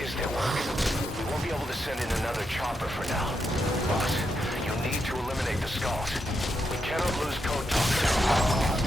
is their work. We won't be able to send in another chopper for now. Boss, you need to eliminate the skulls. We cannot lose code talk.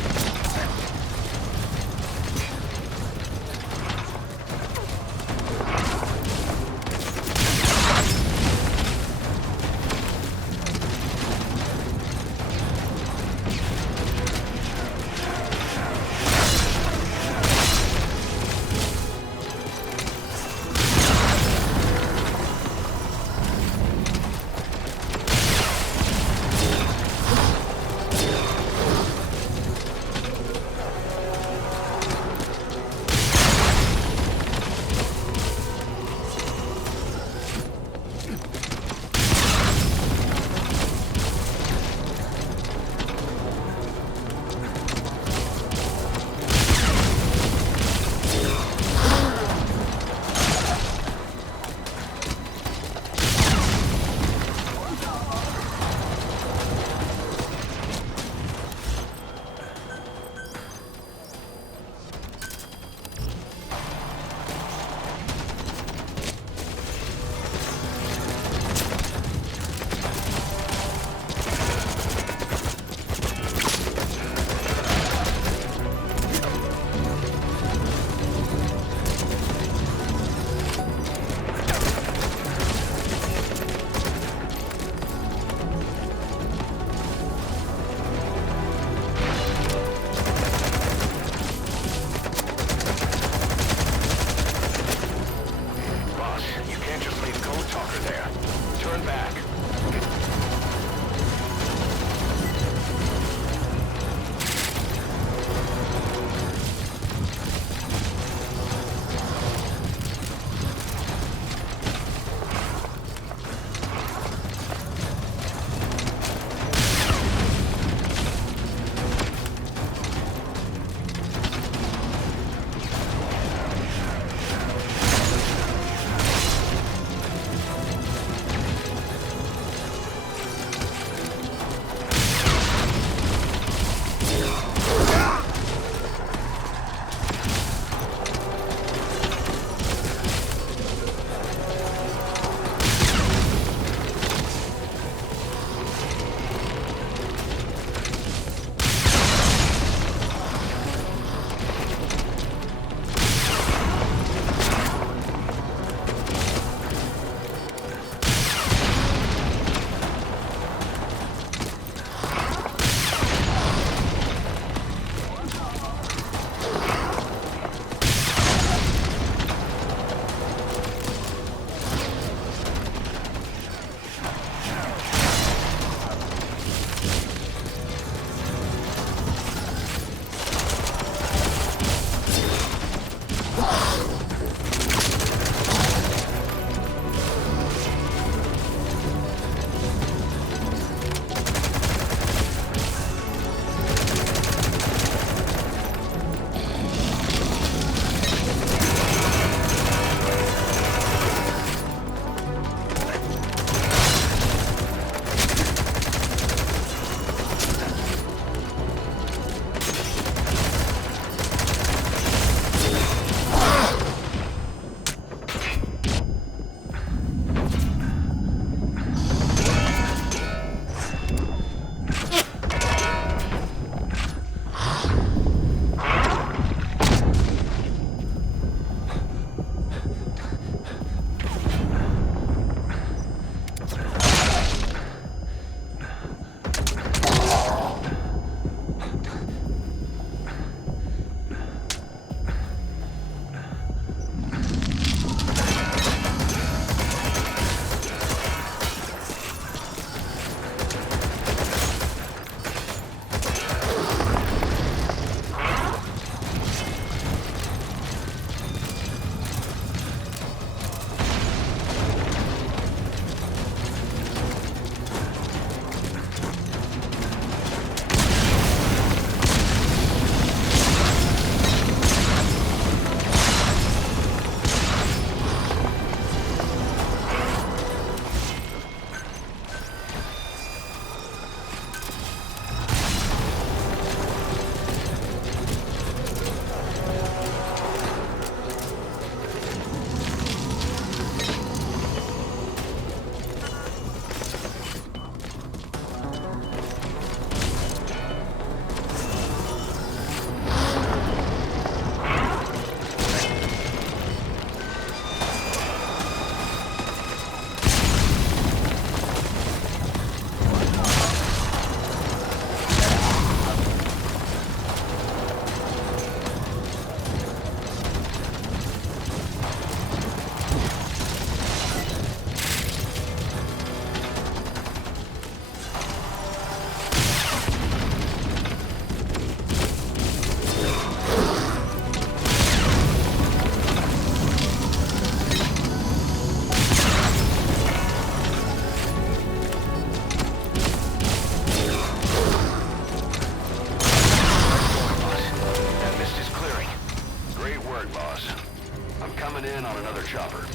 coming in on another chopper.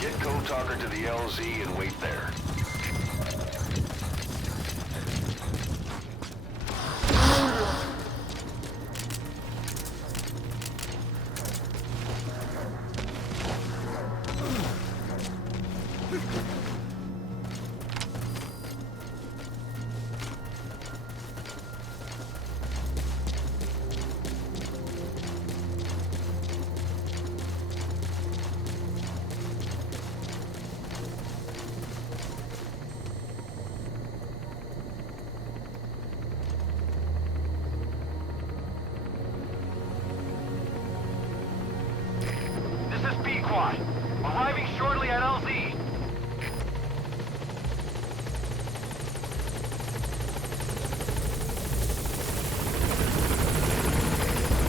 Get Code Talker to the LZ and wait there. This is Pequod. Arriving shortly at LZ.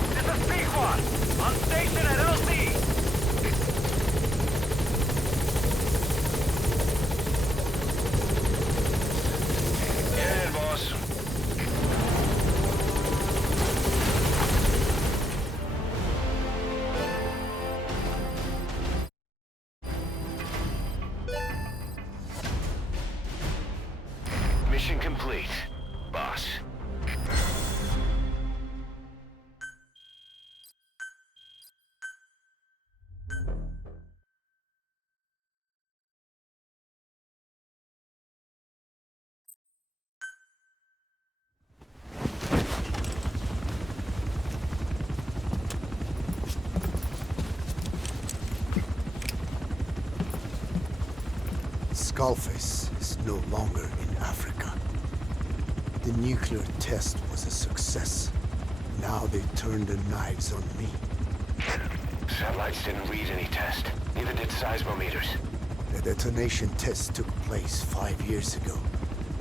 This is Pequod. On station at LZ. Get in, boss. Mission complete, boss. Skullface is no longer in Africa. The nuclear test was a success. Now they turned their knives on me. Satellites didn't read any test. Neither did seismometers. The detonation test took place 5 years ago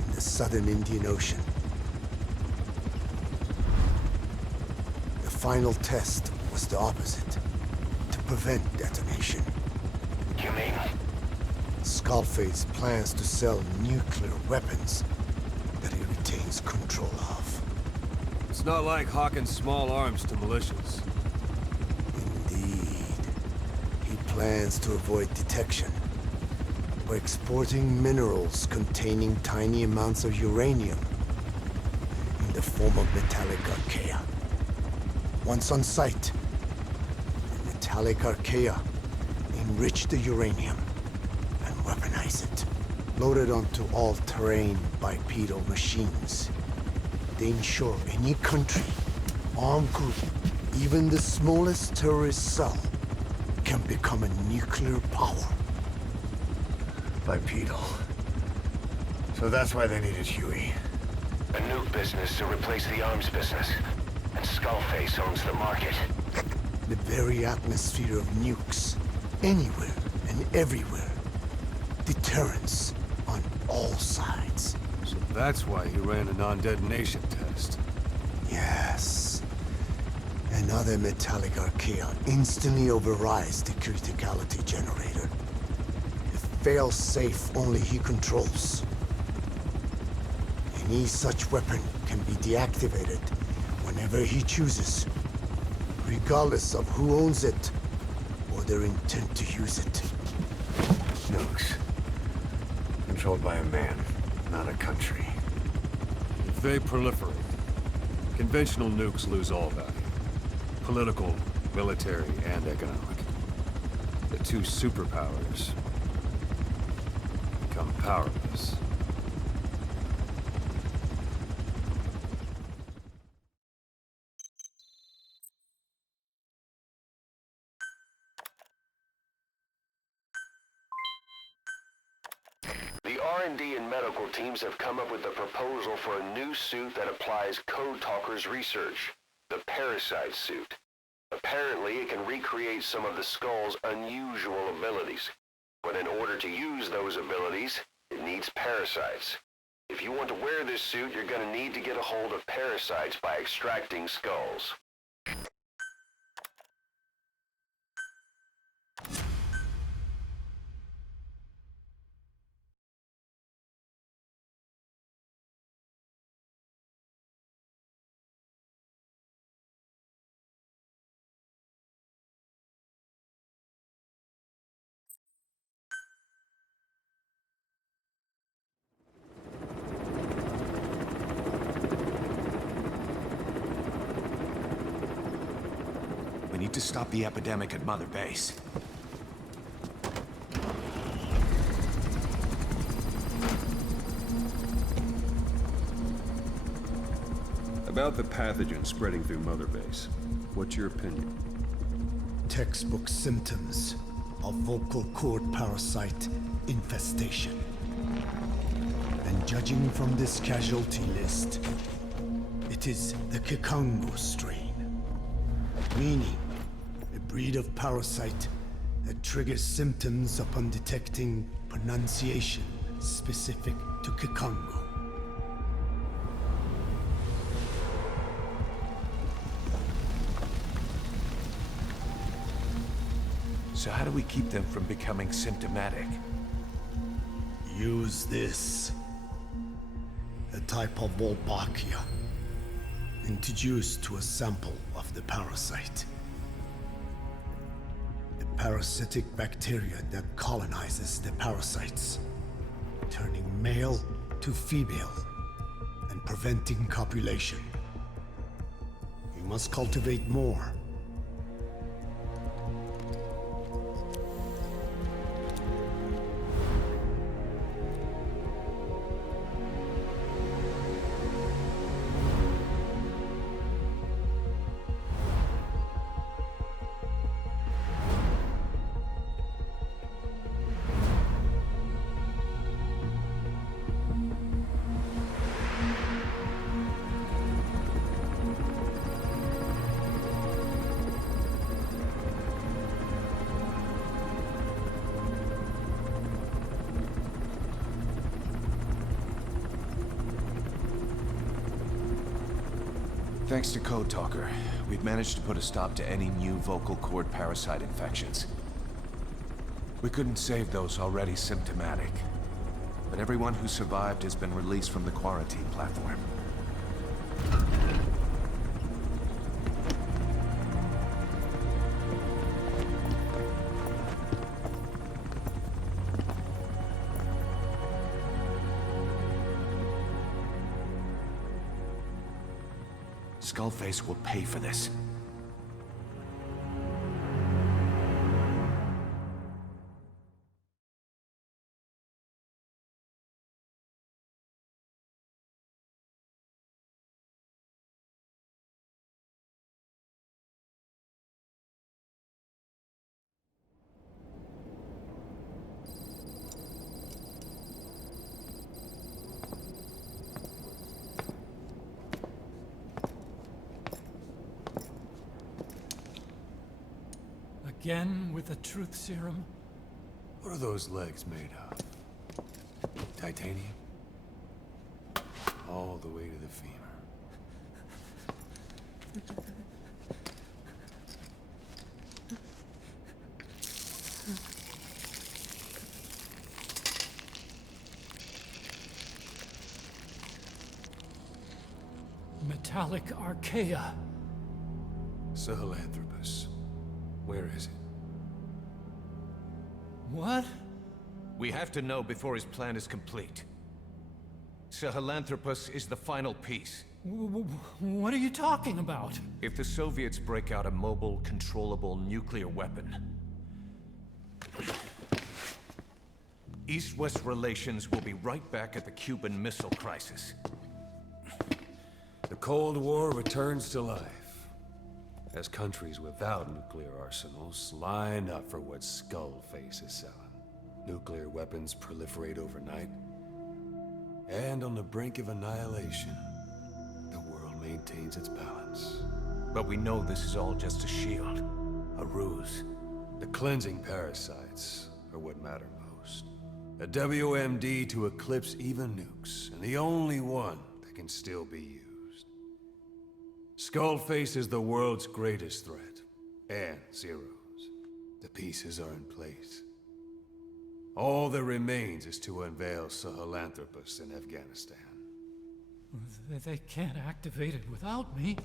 in the southern Indian Ocean. The final test was the opposite, to prevent detonation. You mean? Skullface plans to sell nuclear weapons that he retains control of. It's not like hawking small arms to militias. Indeed. He plans to avoid detection by exporting minerals containing tiny amounts of uranium in the form of metallic archaea. Once on site, the metallic archaea enrich the uranium and weaponize it. Loaded onto all-terrain bipedal machines, they ensure any country, armed group, even the smallest terrorist cell, can become a nuclear power. Bipedal. So that's why they needed Huey. A nuke business to replace the arms business. And Skullface owns the market. The very atmosphere of nukes, anywhere and everywhere. Deterrence on all sides. So that's why he ran a non-detonation test. Yes. Another metallic archaea instantly overrides the criticality generator. A fail-safe only he controls. Any such weapon can be deactivated whenever he chooses, regardless of who owns it or their intent to use it. Nukes. Controlled by a man, not a country. If they proliferate, conventional nukes lose all value. Political, military, and economic. The two superpowers become powerless. The R&D and medical teams have come up with a proposal for a new suit that applies Code Talker's research, the Parasite suit. Apparently, it can recreate some of the Skull's unusual abilities. But in order to use those abilities, it needs parasites. If you want to wear this suit, you're going to need to get a hold of parasites by extracting skulls. We need to stop the epidemic at Mother Base. About the pathogen spreading through Mother Base, what's your opinion? Textbook symptoms of vocal cord parasite infestation. And judging from this casualty list, it is the Kikongo strain. Meaning, a breed of parasite that triggers symptoms upon detecting pronunciation specific to Kikongo. So how do we keep them from becoming symptomatic? Use this. A type of Wolbachia, introduced to a sample of the parasite. A parasitic bacteria that colonizes the parasites, turning male to female and preventing copulation. You must cultivate more. Thanks to Code Talker, we've managed to put a stop to any new vocal cord parasite infections. We couldn't save those already symptomatic, but everyone who survived has been released from the quarantine platform. Skullface will pay for this. Again with the truth serum? What are those legs made of? Titanium? All the way to the femur. Metallic archaea. Sahelanthropus. Where is it? What? We have to know before his plan is complete. Sahelanthropus is the final piece. What are you talking about? If the Soviets break out a mobile, controllable nuclear weapon, East-West relations will be right back at the Cuban Missile Crisis. The Cold War returns to life, as countries without nuclear arsenals line up for what Skullface is selling. Nuclear weapons proliferate overnight, and on the brink of annihilation, the world maintains its balance. But we know this is all just a shield, a ruse. The cleansing parasites are what matter most. A WMD to eclipse even nukes, and the only one that can still be used. Skullface is the world's greatest threat, and Zero's. The pieces are in place. All that remains is to unveil Sahelanthropus in Afghanistan. They can't activate it without me.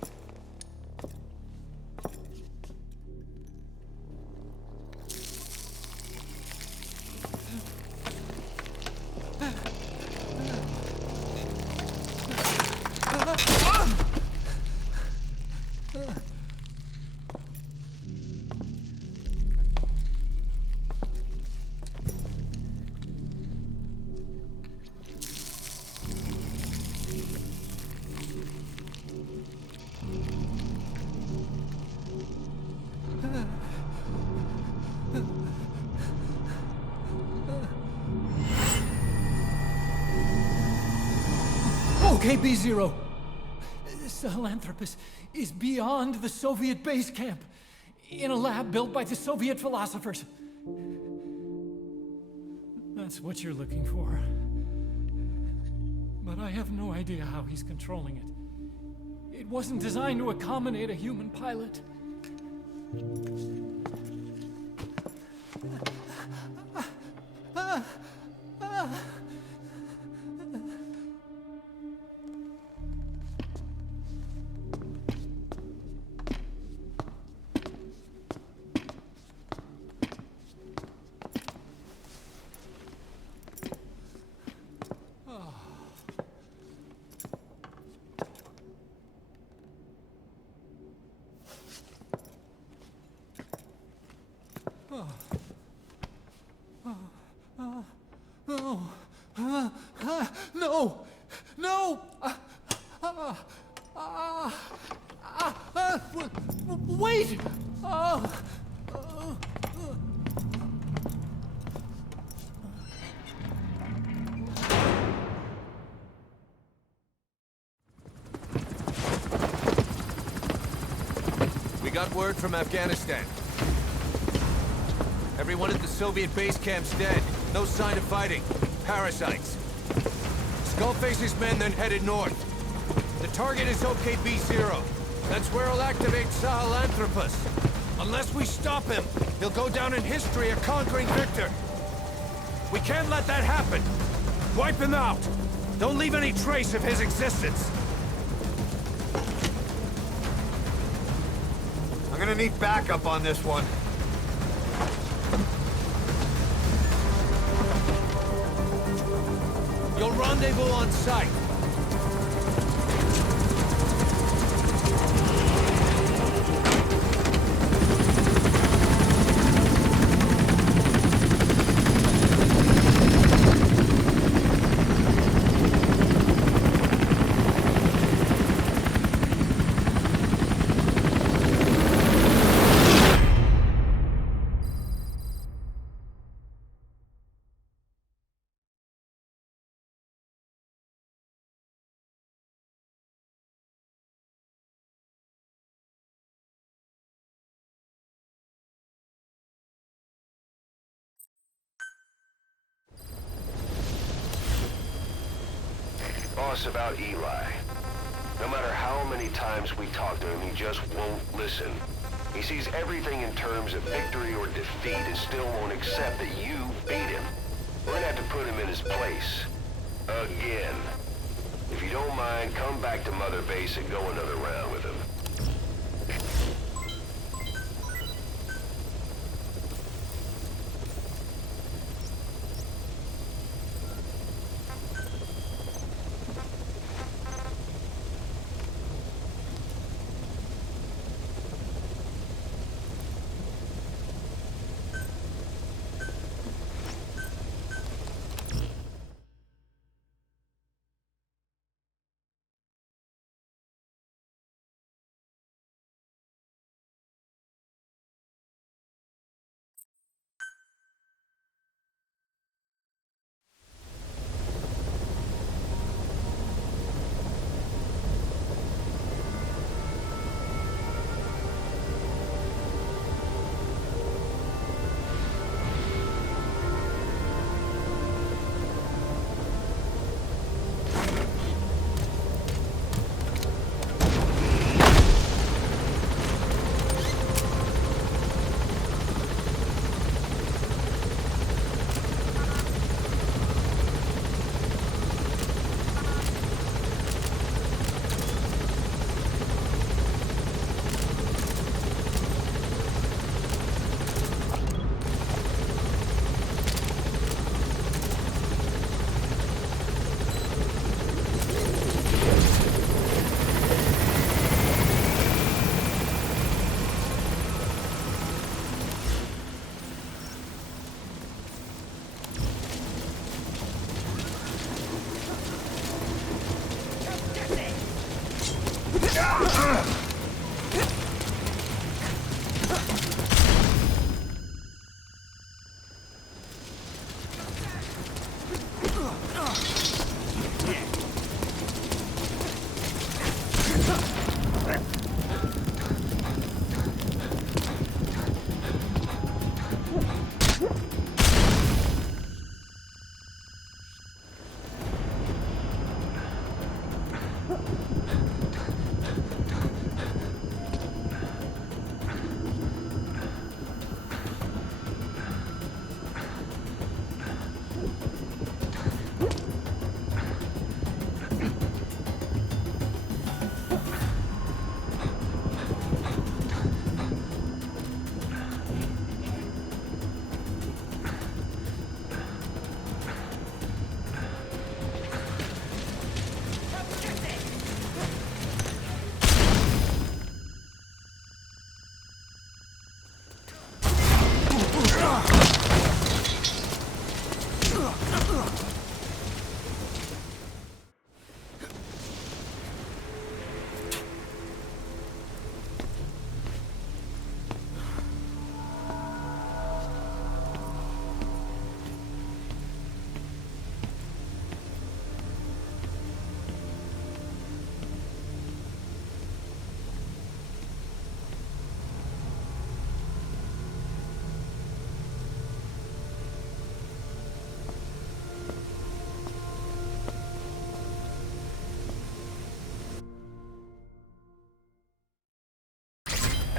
OKB-0. Sahelanthropus is beyond the Soviet base camp, in a lab built by the Soviet philosophers. That's what you're looking for. But I have no idea how he's controlling it. It wasn't designed to accommodate a human pilot. No! No! Wait! We got word from Afghanistan. Everyone at the Soviet base camp's dead. No sign of fighting. Parasites. Skullface's men then headed north. The target is OKB-0. That's where he'll activate Sahelanthropus. Unless we stop him, he'll go down in history a conquering victor. We can't let that happen. Wipe him out. Don't leave any trace of his existence. I'm gonna need backup on this one. You'll rendezvous on site. Boss, about Eli. No matter how many times we talk to him, he just won't listen. He sees everything in terms of victory or defeat and still won't accept that you beat him. We're gonna have to put him in his place. Again. If you don't mind, come back to Mother Base and go another round with him.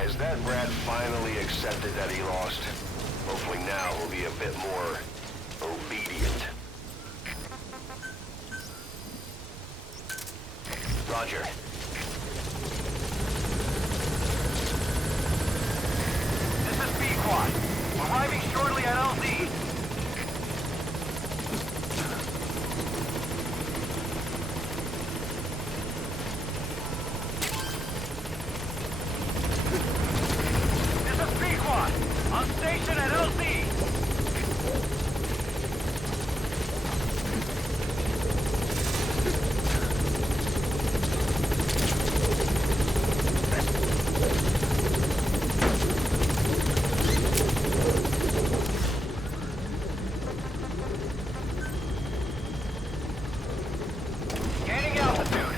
Has that brat finally accepted that he lost? Hopefully now he'll be a bit more obedient. Roger. This is Pequod. Arriving shortly at LZ. This is Pequod. On station at LZ. Gaining altitude.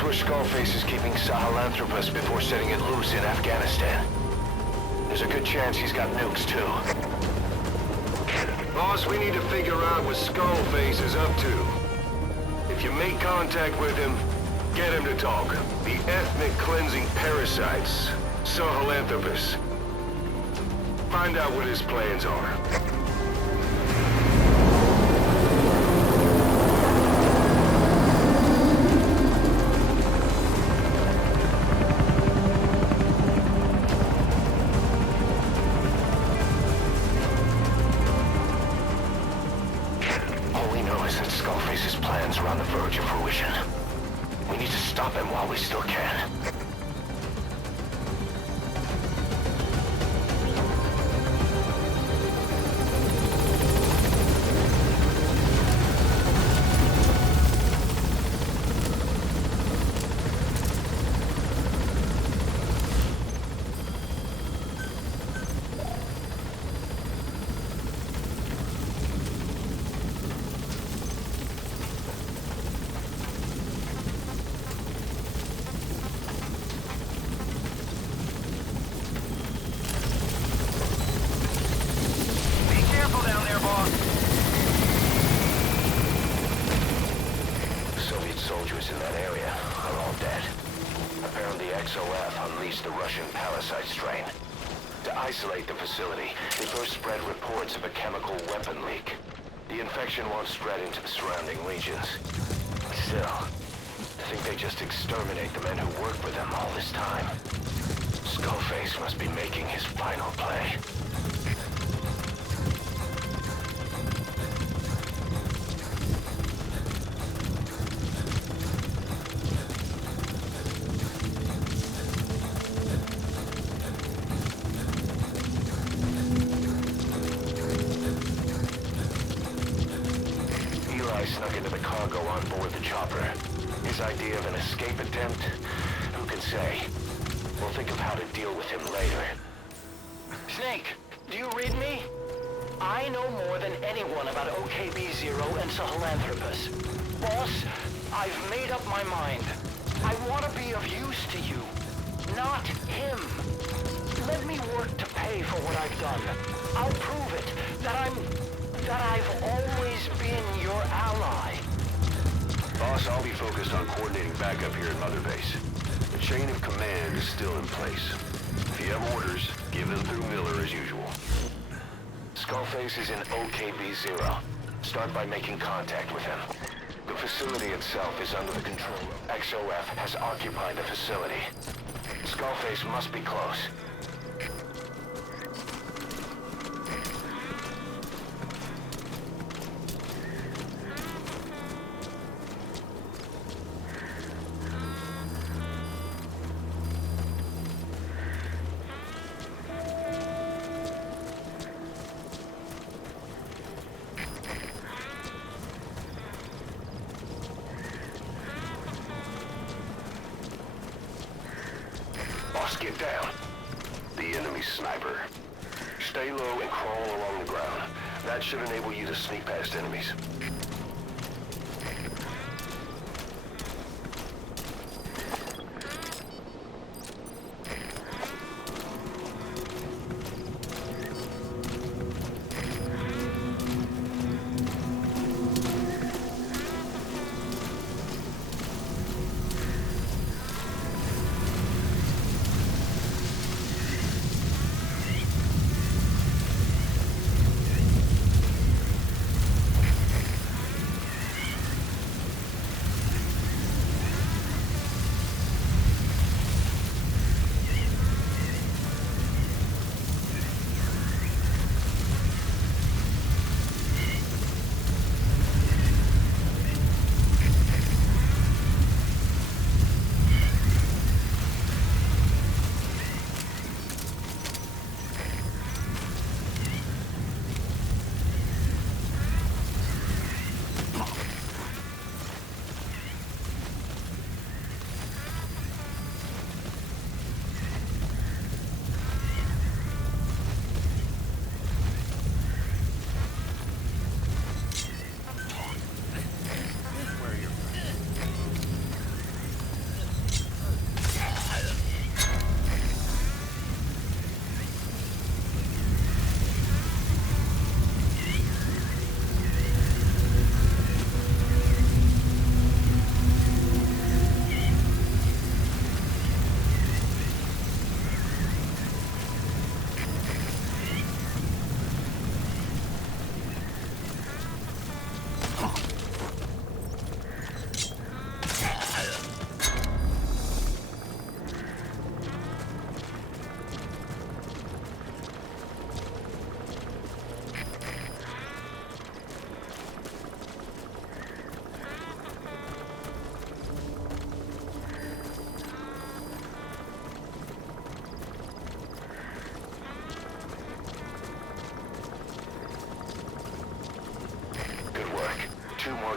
That's where Skullface is keeping Sahelanthropus before setting it loose in Afghanistan. There's a good chance he's got nukes, too. Boss, we need to figure out what Skullface is up to. If you make contact with him, get him to talk. The ethnic cleansing parasites, Sahelanthropus. Find out what his plans are. All we know is that Skullface's plans are on the verge of fruition. We need to stop him while we still can. Soldiers in that area are all dead. Apparently XOF unleashed the Russian parasite strain. To isolate the facility, they first spread reports of a chemical weapon leak. The infection won't spread into the surrounding regions. Still, I think they just exterminate the men who worked with them all this time. Skullface must be making his final play. Snuck into the cargo on board the chopper. His idea of an escape attempt? Who can say? We'll think of how to deal with him later. Snake, do you read me? I know more than anyone about OKB-0 and Sahelanthropus. Boss, I've made up my mind. I want to be of use to you, not him. Let me work to pay for what I've done. I'll prove it, that I've always been your ally. Boss, I'll be focused on coordinating backup here at Mother Base. The chain of command is still in place. If you have orders, give them through Miller as usual. Skullface is in OKB-0. Start by making contact with him. The facility itself is under the control. XOF has occupied the facility. Skullface must be close. Boss, get down. The enemy sniper. Stay low and crawl along the ground. That should enable you to sneak past enemies.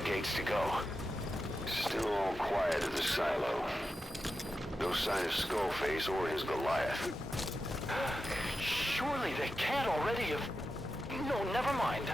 gates to go. Still all quiet at the silo. No sign of Skullface or his Goliath. Surely they can't already have... No, never mind.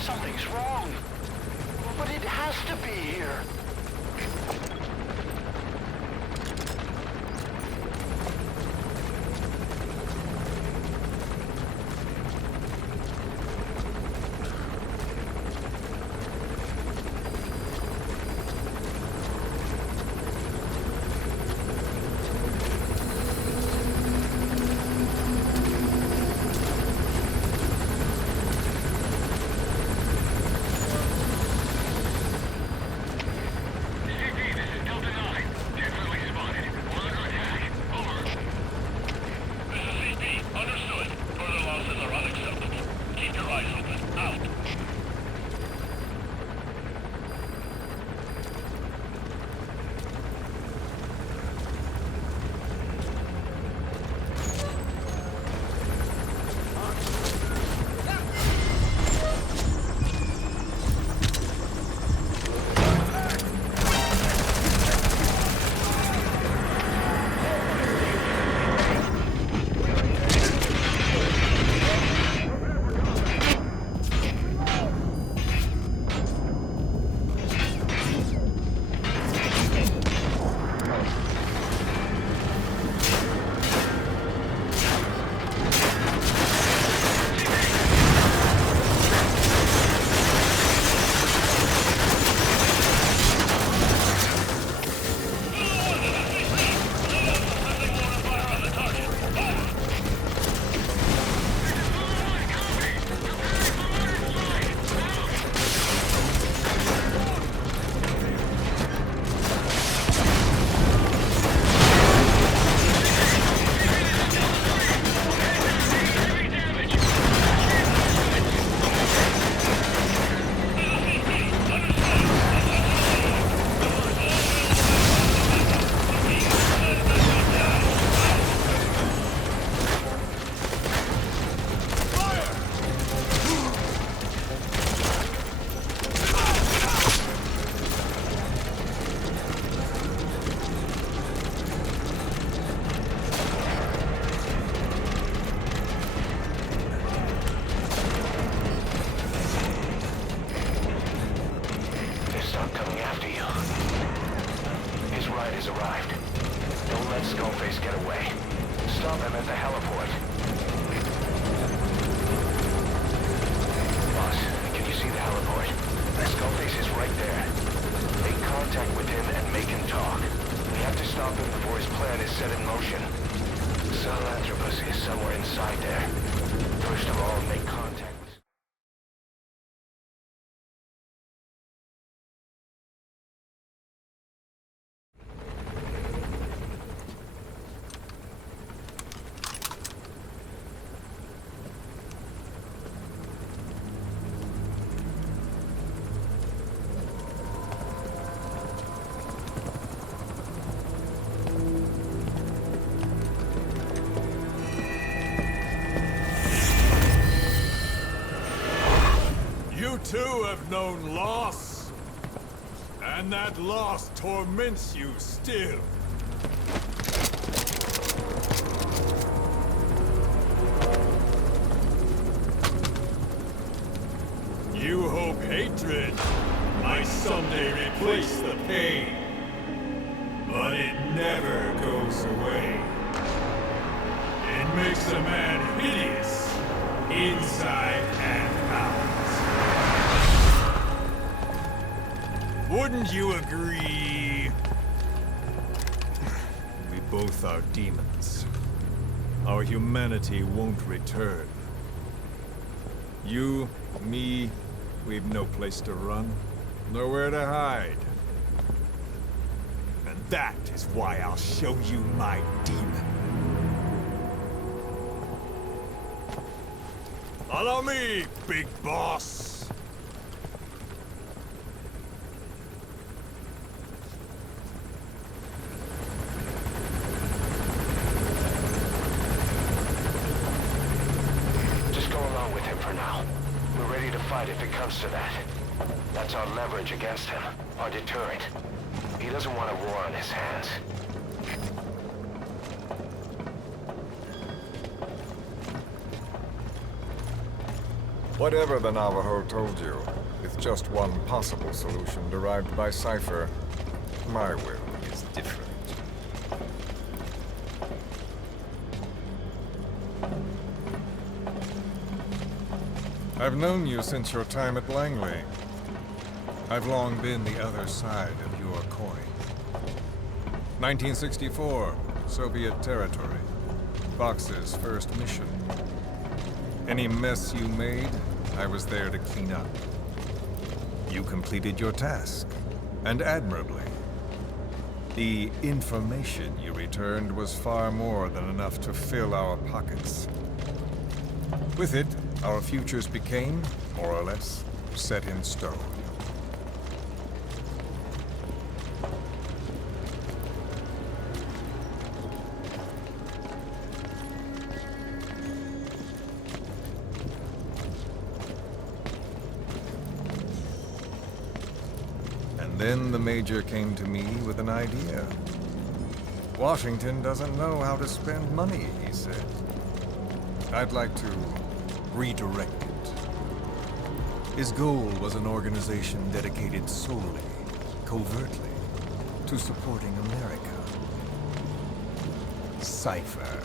Something's wrong. But it has to be here. let Skullface get away. Stop him at the heliport. Boss, can you see the heliport? Skullface is right there. Make contact with him and make him talk. We have to stop him before his plan is set in motion. Sahelanthropus is somewhere inside there. First of all, make contact with... You too have known loss, and that loss torments you still. You hope hatred might someday replace the pain, but it never goes away. It makes a man hideous, inside and out. Wouldn't you agree? We both are demons. Our humanity won't return. You, me, we've no place to run, nowhere to hide. And that is why I'll show you my demon. Follow me, big boss! If it comes to that. That's our leverage against him, our deterrent. He doesn't want a war on his hands. Whatever the Navajo told you, it's just one possible solution derived by Cypher. My will is different. I've known you since your time at Langley. I've long been the other side of your coin. 1964, Soviet territory. Fox's first mission. Any mess you made, I was there to clean up. You completed your task, and admirably. The information you returned was far more than enough to fill our pockets. With it, our futures became, more or less, set in stone. And then the Major came to me with an idea. Washington doesn't know how to spend money, he said. I'd like to redirect it. His goal was an organization dedicated solely, covertly, to supporting America. Cypher.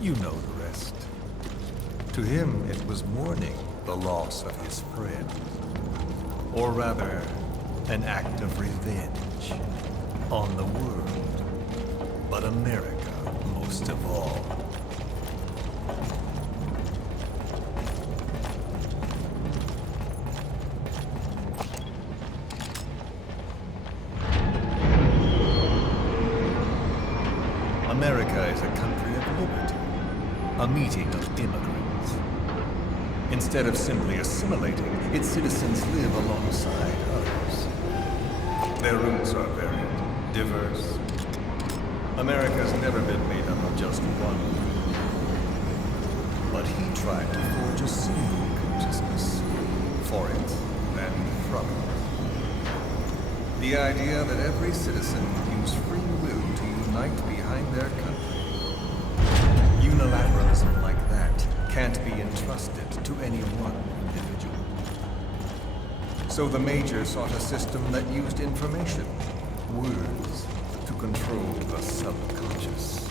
You know the rest. To him, it was mourning the loss of his friend. Or rather, an act of revenge on the world, but America most of all. America is a country of liberty, a meeting of immigrants. Instead of simply assimilating, its citizens live alongside others. Their roots are varied, diverse. America's never been made up of just one group. But he tried to forge a single consciousness, for it and from it. The idea that every citizen would use free will to unite behind their country. Unilateralism like that can't be entrusted to any one individual. So the Major sought a system that used information, words, to control the subconscious.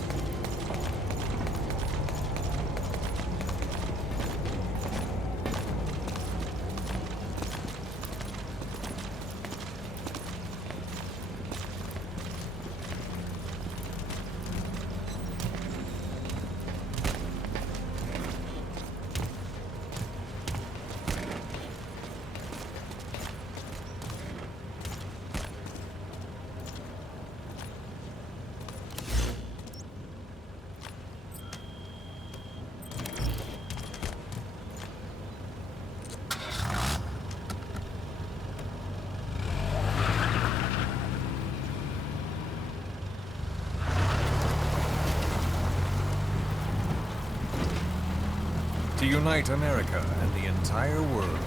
To unite America and the entire world.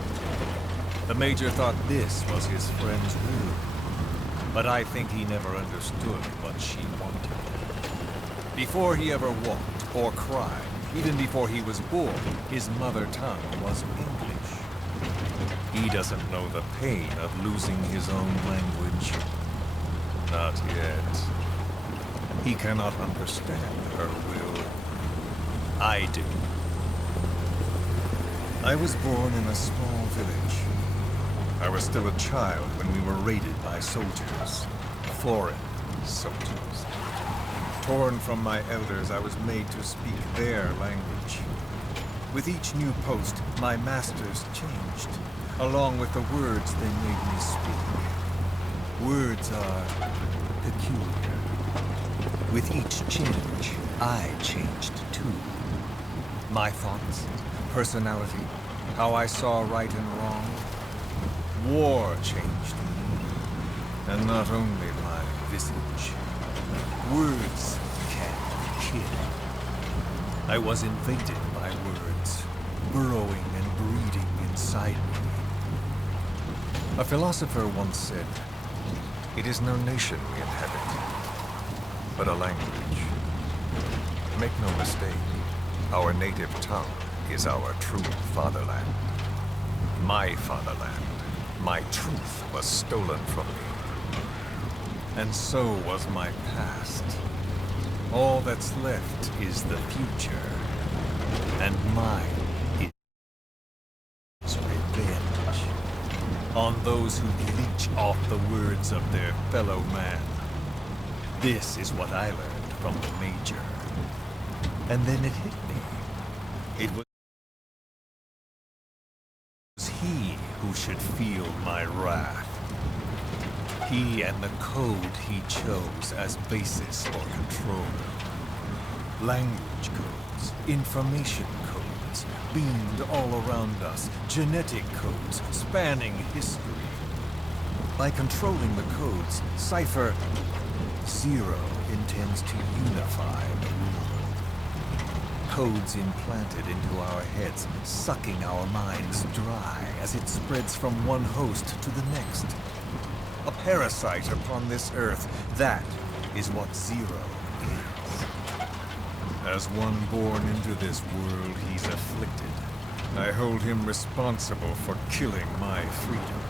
The Major thought this was his friend's will. But I think he never understood what she wanted. Before he ever walked or cried, even before he was born, his mother tongue was English. He doesn't know the pain of losing his own language. Not yet. He cannot understand her will. I do. I was born in a small village. I was still a child when we were raided by soldiers. Foreign soldiers. Torn from my elders, I was made to speak their language. With each new post, my masters changed, along with the words they made me speak. Words are peculiar. With each change, I changed too. My thoughts, personality, how I saw right and wrong. War changed me. And not only my visage. Words can kill. I was invaded by words, burrowing and breeding inside me. A philosopher once said, "It is no nation we inhabit, but a language." Make no mistake, our native tongue is our true fatherland. My fatherland, my truth was stolen from me. And so was my past. All that's left is the future. And mine is revenge. On those who leech off the words of their fellow man. This is what I learned from the Major. And then it hit me. It was he who should feel my wrath. He and the code he chose as basis for control. Language codes, information codes, beamed all around us, genetic codes spanning history. By controlling the codes, Cypher Zero intends to unify the world. Codes implanted into our heads, sucking our minds dry as it spreads from one host to the next. A parasite upon this earth, that is what Zero is. As one born into this world, he's afflicted. I hold him responsible for killing my freedom.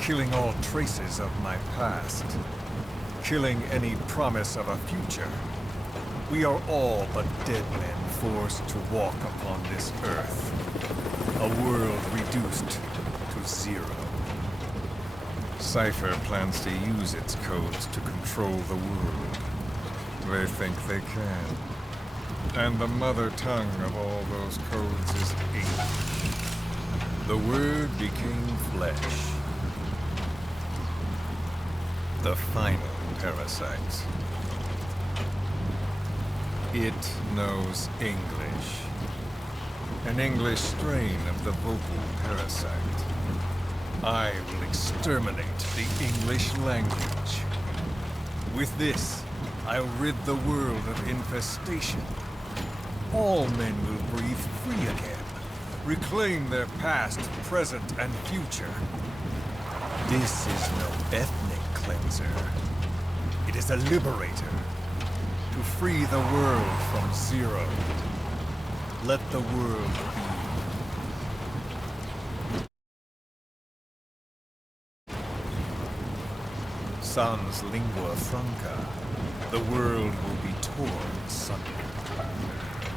Killing all traces of my past. Killing any promise of a future. We are all but dead men forced to walk upon this earth. A world reduced to zero. Cypher plans to use its codes to control the world. They think they can. And the mother tongue of all those codes is English. The word became flesh. The final parasite. It knows English. An English strain of the vocal parasite. I will exterminate the English language. With this, I'll rid the world of infestation. All men will breathe free again, reclaim their past, present, and future. This is no ethnic cleanser. It is a liberator. To free the world from Zero. Let the world be. sans lingua franca, the world will be torn asunder.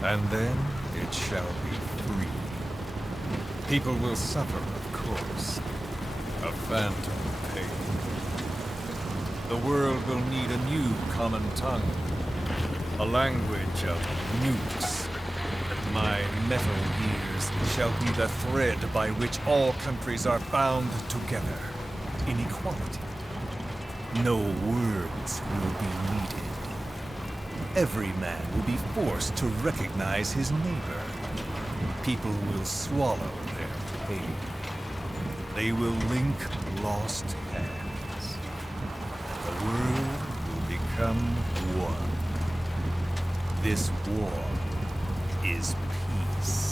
And then it shall be free. People will suffer, of course. A phantom pain. The world will need a new common tongue. A language of nukes. My metal gears shall be the thread by which all countries are bound together in equality. No words will be needed. Every man will be forced to recognize his neighbor. People will swallow their pain. They will link lost hands. The world will become one. This war is peace.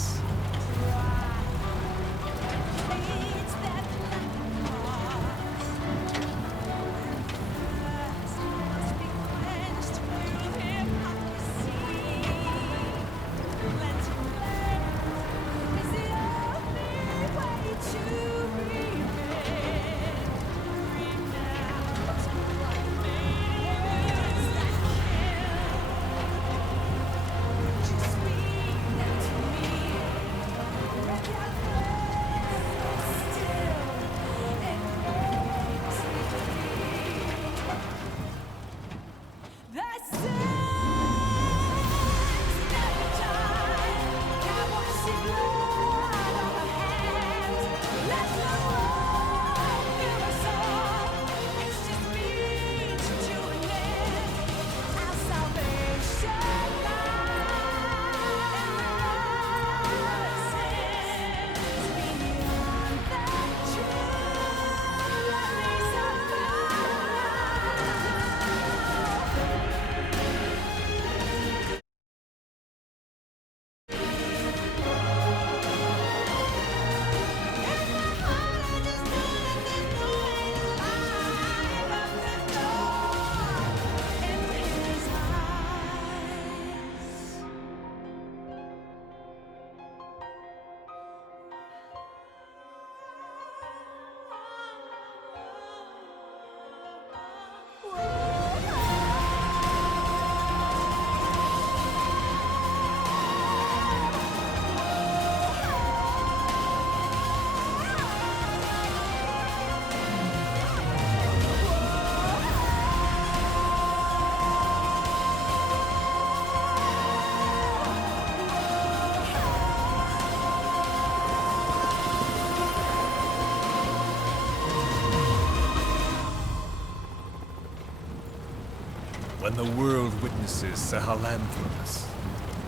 When the world witnesses Sahelanthropus,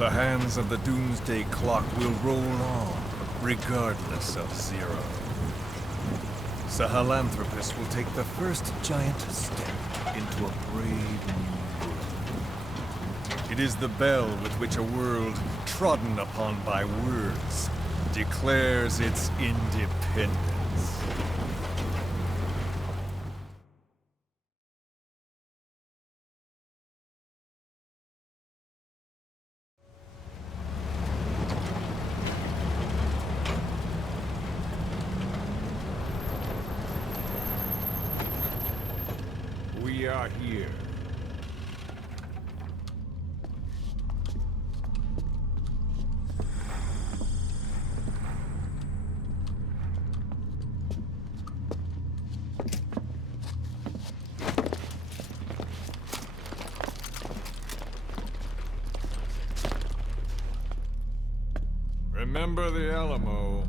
the hands of the Doomsday Clock will roll on, regardless of Zero. Sahelanthropus will take the first giant step into a brave new world. It is the bell with which a world trodden upon by words declares its independence. We are here. Remember the Alamo.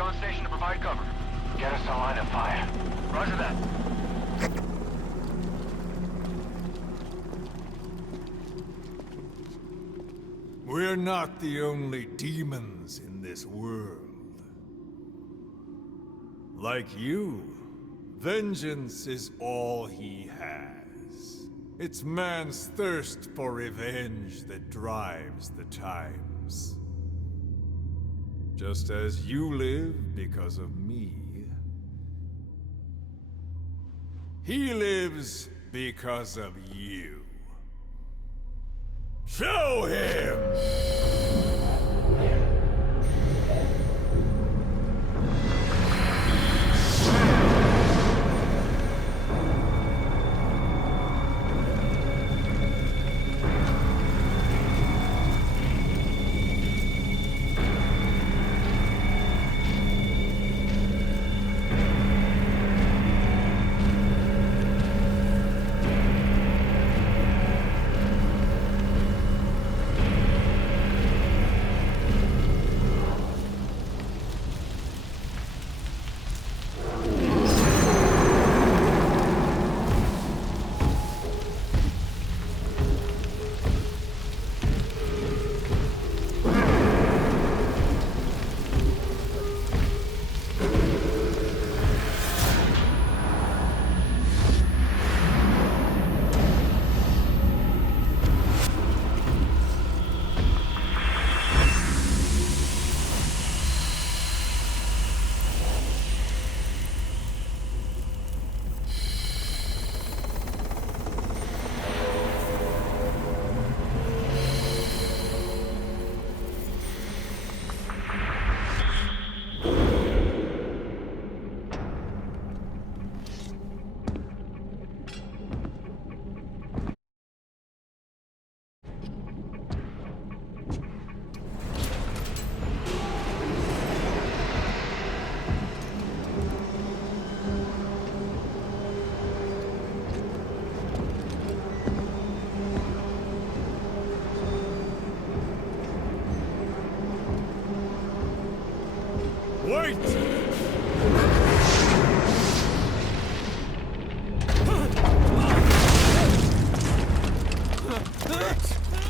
On station to provide cover. Get us a line of fire. Roger that. We're not the only demons in this world. Like you, vengeance is all he has. It's man's thirst for revenge that drives the times. Just as you live because of me, he lives because of you. Show him! Wait!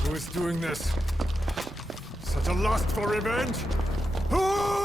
Who is doing this? Such a lust for revenge? Who?